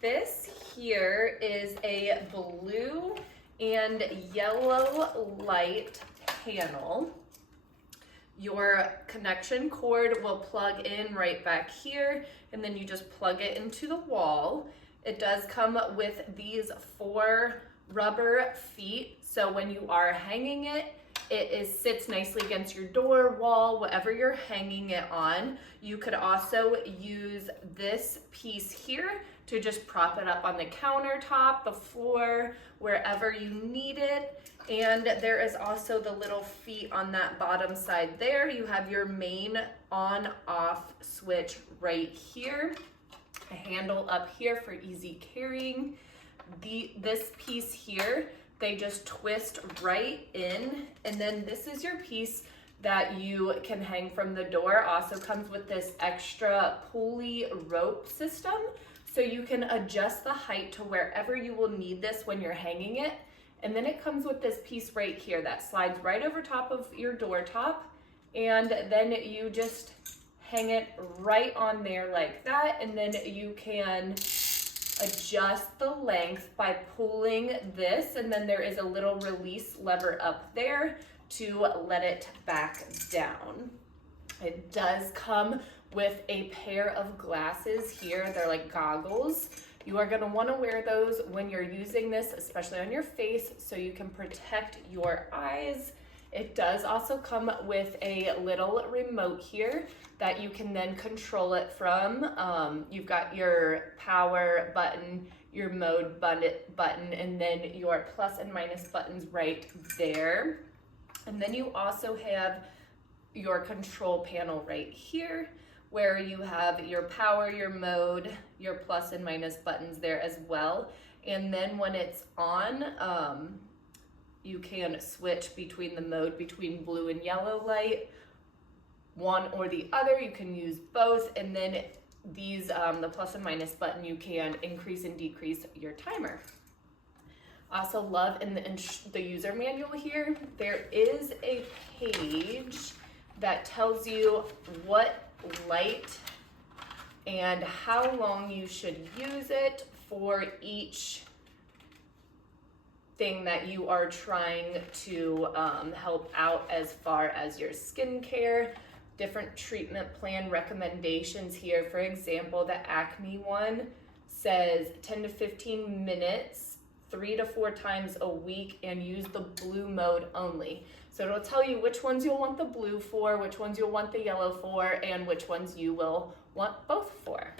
This here is a blue and yellow light panel. Your connection cord will plug in right back here, and then you just plug it into the wall. It does come with these 4 rubber feet, so when you are hanging it, sits nicely against your door, wall, whatever you're hanging it on. You could also use this piece here to just prop it up on the countertop, the floor, wherever you need it. And there is also the little feet on that bottom side there. You have your main on-off switch right here. A handle up here for easy carrying. This piece here, they just twist right in, and then this is your piece that you can hang from the door. Also comes with this extra pulley rope system, so you can adjust the height to wherever you will need this when you're hanging it. And then it comes with this piece right here that slides right over top of your door top, and then you just hang it right on there like that, and then you can adjust the length by pulling this, and then there is a little release lever up there to let it back down. It does come with a pair of glasses here. They're like goggles. You are going to want to wear those when you're using this, especially on your face, so you can protect your eyes. It does also come with a little remote here that you can then control it from. You've got your power button, your mode button, and then your plus and minus buttons right there. And then you also have your control panel right here, where you have your power, your mode, your plus and minus buttons there as well. And then when it's on, you can switch between the mode between blue and yellow light, one or the other. You can use both, and then these the plus and minus button, you can increase and decrease your timer. Also love in the user manual here, there is a page that tells you what light and how long you should use it for each thing that you are trying to help out as far as your skincare. Different treatment plan recommendations here. For example, the acne one says 10 to 15 minutes, 3 to 4 times a week, and use the blue mode only. So it'll tell you which ones you'll want the blue for, which ones you'll want the yellow for, and which ones you will want both for.